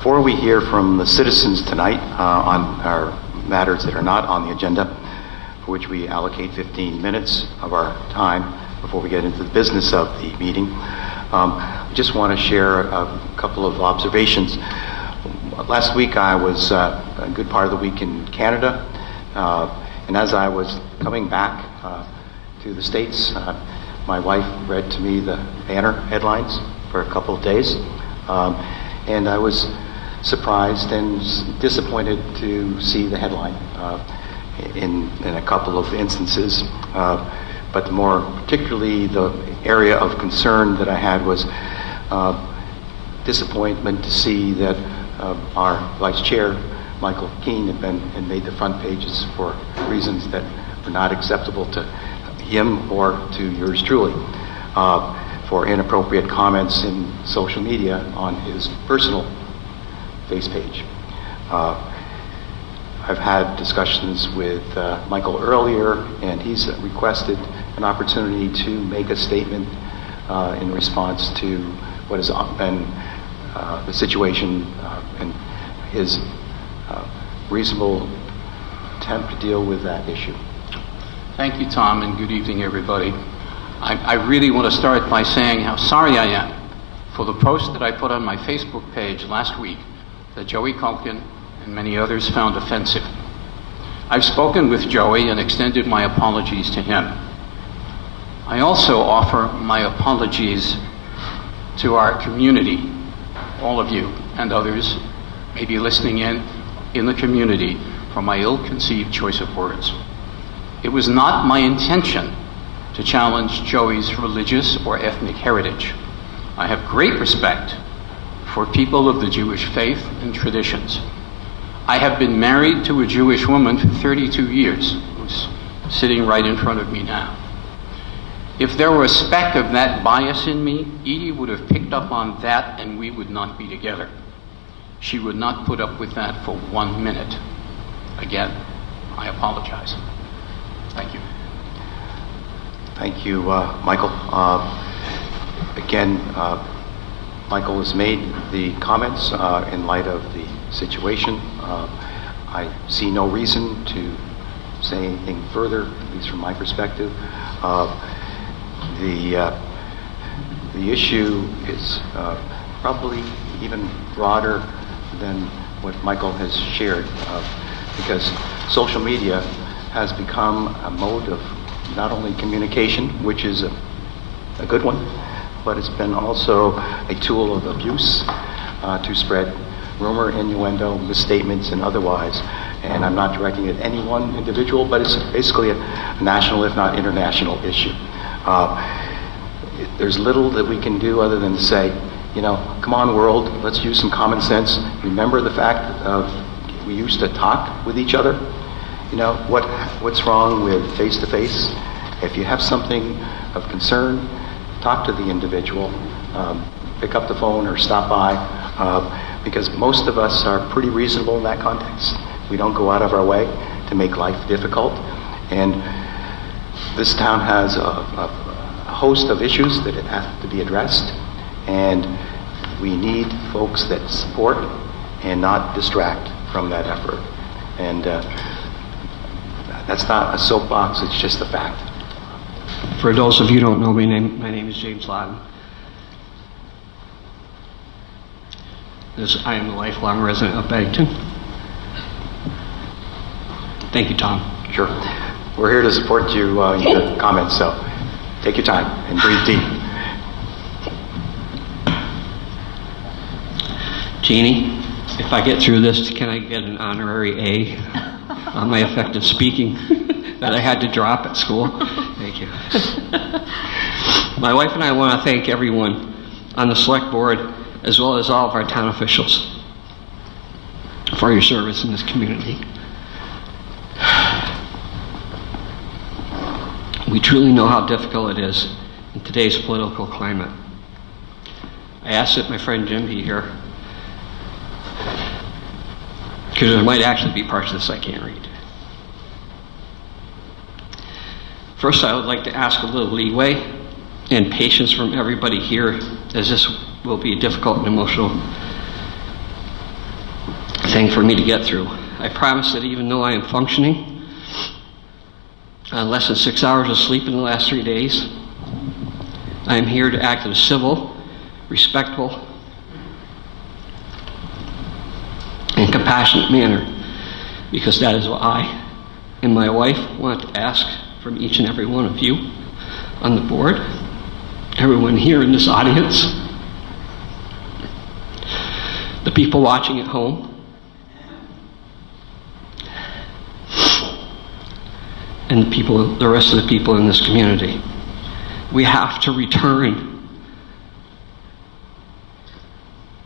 Before we hear from the citizens tonight on our matters that are not on the agenda, for which we allocate 15 minutes of our time before we get into the business of the meeting, I just want to share a couple of observations. Last week I was a good part of the week in Canada, and as I was coming back to the States, my wife read to me the banner headlines for a couple of days, and I was surprised and disappointed to see the headline in a couple of instances, but more particularly the area of concern that I had was disappointment to see that our Vice Chair, Michael Keane, had made the front pages for reasons that were not acceptable to him or to yours truly, for inappropriate comments in social media on his personal face page. I've had discussions with Michael earlier, and he's requested an opportunity to make a statement in response to what has been the situation and his reasonable attempt to deal with that issue. Thank you, Tom, and good evening, everybody. I really want to start by saying how sorry I am for the post that I put on my Facebook page last week that Joey Culkin and many others found offensive. I've spoken with Joey and extended my apologies to him. I also offer my apologies to our community, all of you and others maybe listening in the community, for my ill-conceived choice of words. It was not my intention to challenge Joey's religious or ethnic heritage. I have great respect for people of the Jewish faith and traditions. I have been married to a Jewish woman for 32 years, who's sitting right in front of me now. If there were a speck of that bias in me, Edie would have picked up on that and we would not be together. She would not put up with that for 1 minute. Again, I apologize. Thank you. Thank you, Michael. Again, Michael has made the comments in light of the situation. I see no reason to say anything further, at least from my perspective. The issue is probably even broader than what Michael has shared, because social media has become a mode of not only communication, which is a good one, but it's been also a tool of abuse to spread rumor, innuendo, misstatements, and otherwise. And I'm not directing it at any one individual, but it's basically a national, if not international, issue. There's little that we can do other than to say, you know, come on world, let's use some common sense. Remember the fact of we used to talk with each other. You know, what's wrong with face-to-face? If you have something of concern, talk to the individual, pick up the phone or stop by, because most of us are pretty reasonable in that context. We don't go out of our way to make life difficult. And this town has a host of issues that have to be addressed, and we need folks that support and not distract from that effort. And that's not a soapbox, it's just a fact. For those of you who don't know me, my name is James Loudon. I am a lifelong resident of Bennington. Thank you, Tom. Sure. We're here to support you in your comments, so take your time and breathe deep. Jeannie, if I get through this, can I get an honorary A on my effective speaking that I had to drop at school? Thank you. My wife and I want to thank everyone on the select board, as well as all of our town officials, for your service in this community. We truly know how difficult it is in today's political climate. I asked that my friend Jim be here, because there might actually be parts of this I can't read. First, I would like to ask a little leeway and patience from everybody here, as this will be a difficult and emotional thing for me to get through. I promise that even though I am functioning on less than 6 hours of sleep in the last 3 days, I am here to act in a civil, respectful, and compassionate manner, because that is what I and my wife want to ask from each and every one of you on the board, everyone here in this audience, the people watching at home, and the rest of the people in this community. We have to return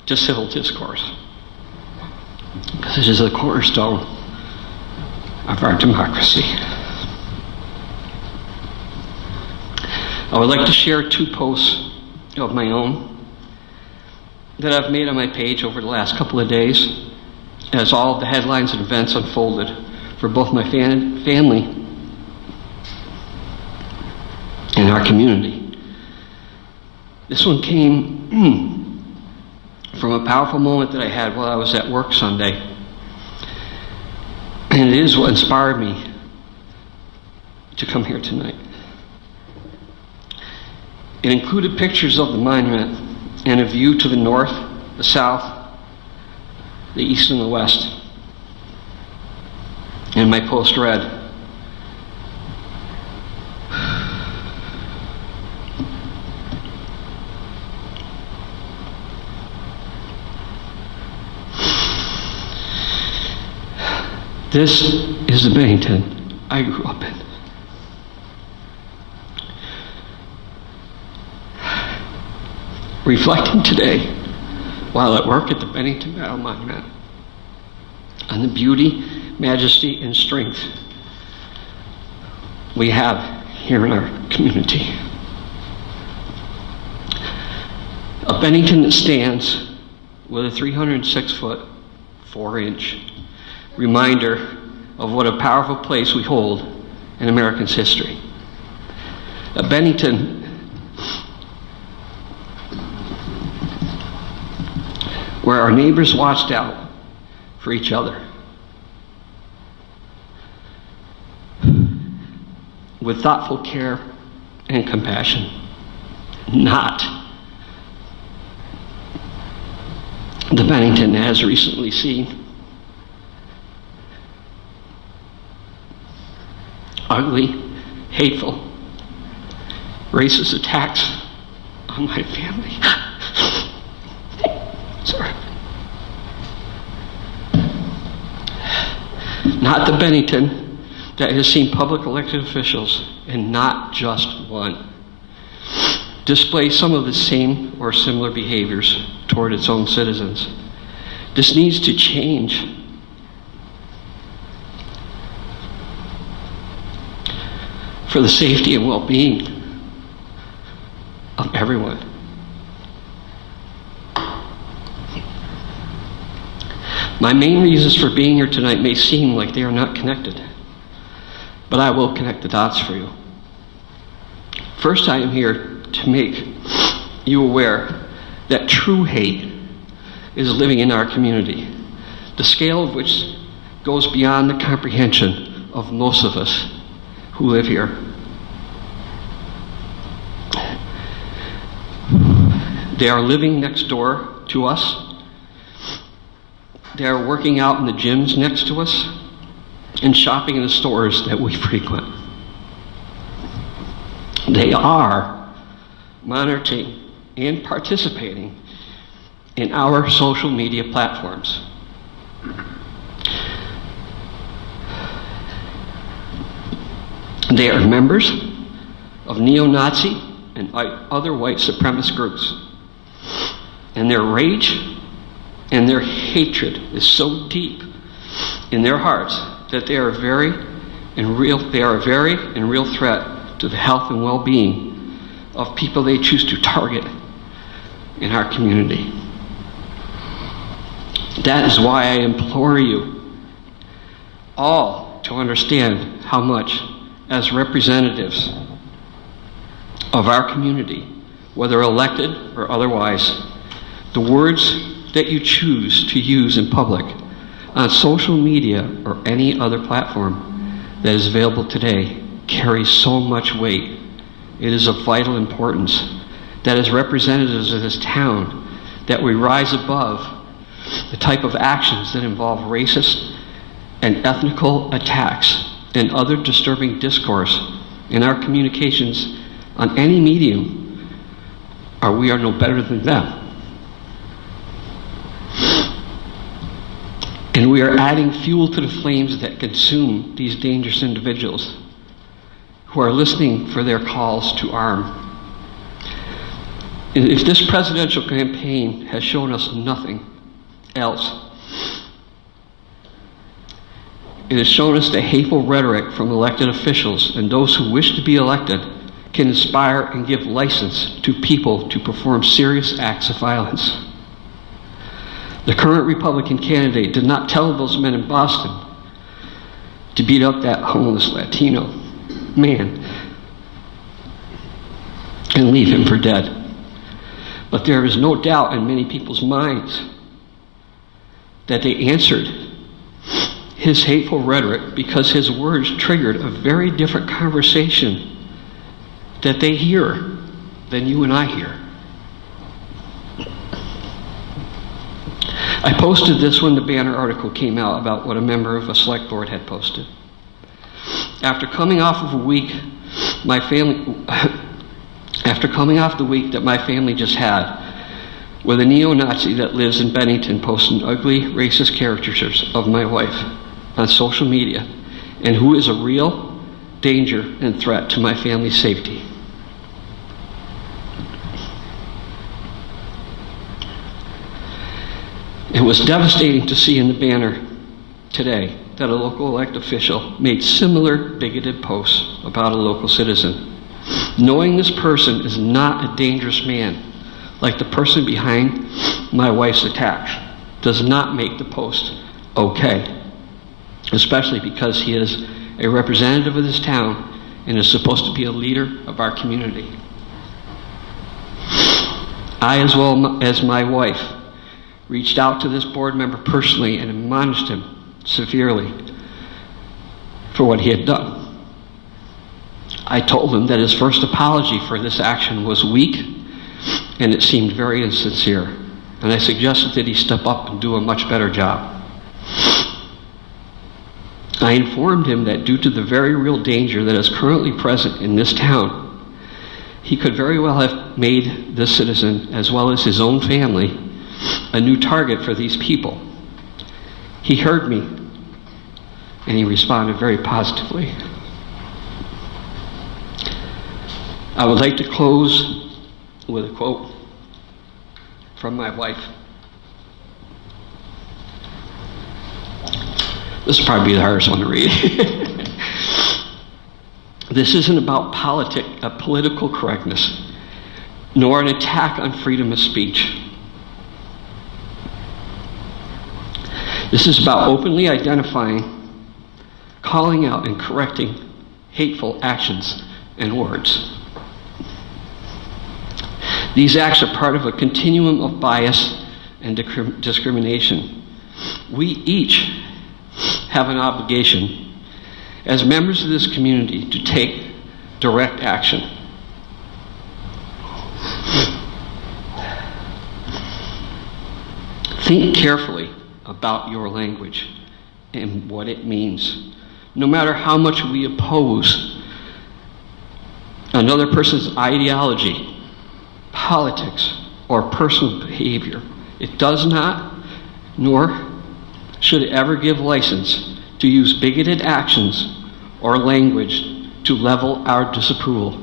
to civil discourse, because it is the cornerstone of our democracy. I would like to share 2 posts of my own that I've made on my page over the last couple of days as all of the headlines and events unfolded for both my family and our community. This one came from a powerful moment that I had while I was at work Sunday. And it is what inspired me to come here tonight. It included pictures of the monument and a view to the north, the south, the east, and the west. And my post read, "This is the Bennington I grew up in. Reflecting today, while at work at the Bennington Battle Monument, on the beauty, majesty, and strength we have here in our community. A Bennington that stands with a 306-foot, 4-inch reminder of what a powerful place we hold in America's history. A Bennington where our neighbors watched out for each other with thoughtful care and compassion, not the Bennington has recently seen ugly, hateful, racist attacks on my family. Sorry. Not the Bennington that has seen public elected officials, and not just one, display some of the same or similar behaviors toward its own citizens. This needs to change. For the safety and well-being of everyone. My main reasons for being here tonight may seem like they are not connected, but I will connect the dots for you. First, I am here to make you aware that true hate is living in our community, the scale of which goes beyond the comprehension of most of us who live here. They are living next door to us. They are working out in the gyms next to us and shopping in the stores that we frequent. They are monitoring and participating in our social media platforms. They are members of neo-Nazi and other white supremacist groups. And their rage and their hatred is so deep in their hearts that they are a very and real threat to the health and well-being of people they choose to target in our community. That is why I implore you all to understand how much, as representatives of our community, whether elected or otherwise, the words that you choose to use in public, on social media or any other platform that is available today, carries so much weight. It is of vital importance that as representatives of this town, that we rise above the type of actions that involve racist and ethnical attacks and other disturbing discourse in our communications on any medium, or we are no better than them. And we are adding fuel to the flames that consume these dangerous individuals who are listening for their calls to arm. If this presidential campaign has shown us nothing else, it has shown us that hateful rhetoric from elected officials and those who wish to be elected can inspire and give license to people to perform serious acts of violence. The current Republican candidate did not tell those men in Boston to beat up that homeless Latino man and leave him for dead. But there is no doubt in many people's minds that they answered his hateful rhetoric because his words triggered a very different conversation that they hear than you and I hear. I posted this when the Banner article came out about what a member of a select board had posted. After coming off the week that my family just had, with a neo-Nazi that lives in Bennington posting ugly, racist caricatures of my wife on social media, and who is a real danger and threat to my family's safety. It was devastating to see in the Banner today that a local elected official made similar bigoted posts about a local citizen. Knowing this person is not a dangerous man, like the person behind my wife's attack, does not make the post okay, especially because he is a representative of this town and is supposed to be a leader of our community. I, as well as my wife, reached out to this board member personally and admonished him severely for what he had done. I told him that his first apology for this action was weak and it seemed very insincere, and I suggested that he step up and do a much better job. I informed him that due to the very real danger that is currently present in this town, he could very well have made this citizen, as well as his own family, a new target for these people. He heard me, and he responded very positively. I would like to close with a quote from my wife. This will probably be the hardest one to read. This isn't about political correctness, nor an attack on freedom of speech. This is about openly identifying, calling out, and correcting hateful actions and words. These acts are part of a continuum of bias and discrimination. We each have an obligation as members of this community to take direct action. Think carefully about your language and what it means. No matter how much we oppose another person's ideology, politics, or personal behavior, it does not, nor should it ever give license to use bigoted actions or language to level our disapproval.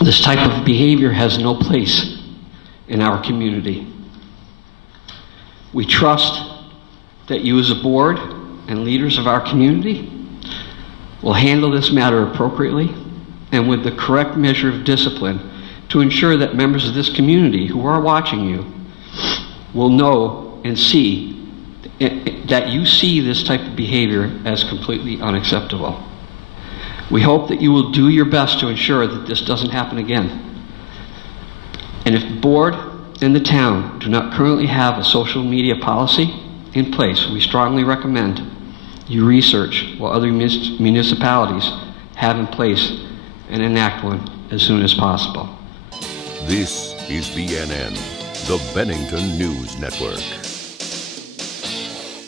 This type of behavior has no place in our community. We trust that you as a board and leaders of our community will handle this matter appropriately and with the correct measure of discipline to ensure that members of this community who are watching you will know and see that you see this type of behavior as completely unacceptable. We hope that you will do your best to ensure that this doesn't happen again. And if the board and the town do not currently have a social media policy in place, we strongly recommend you research what other municipalities have in place and enact one as soon as possible. This is BNN, the Bennington News Network.